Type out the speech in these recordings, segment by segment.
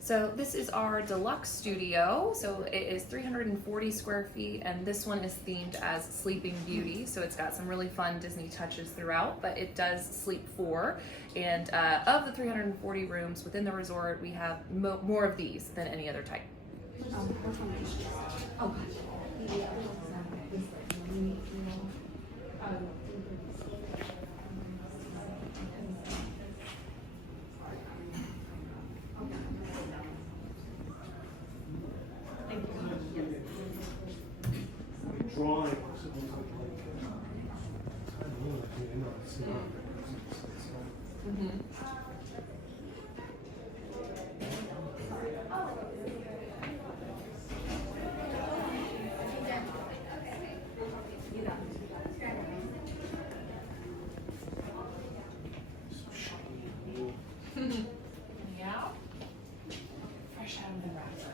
So this is our deluxe studio. So it is 340 square feet, and this one is themed as Sleeping Beauty. So it's got some really fun Disney touches throughout, but it does sleep 4. And of the 340 rooms within the resort, we have more of these than any other type. Drawing. Yeah. Fresh out of the wrapper.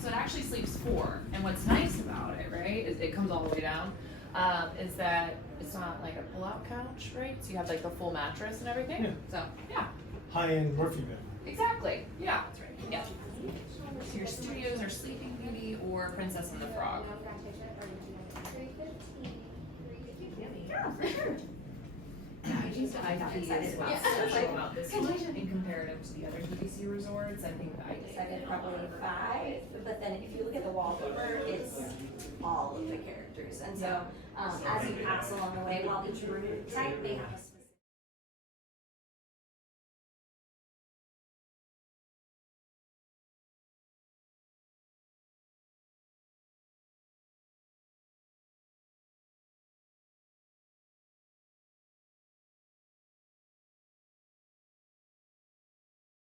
So it actually sleeps 4, and what's nice about it, right, is it comes all the way down, is that it's not like a pull-out couch, right? So you have like the full mattress and everything. Yeah. So yeah, High-end Murphy bed. exactly. Yeah, that's right. Yeah. So your studios are Sleeping Beauty or Princess and the Frog. Yeah, for sure. Yeah, I used IP as well. Yeah. Special about this one in comparative to the other DVC resorts. I think I Decided probably 5, but then if you look at the wallpaper, it's all of the characters. And so as you pass along the way, while each room type, they have a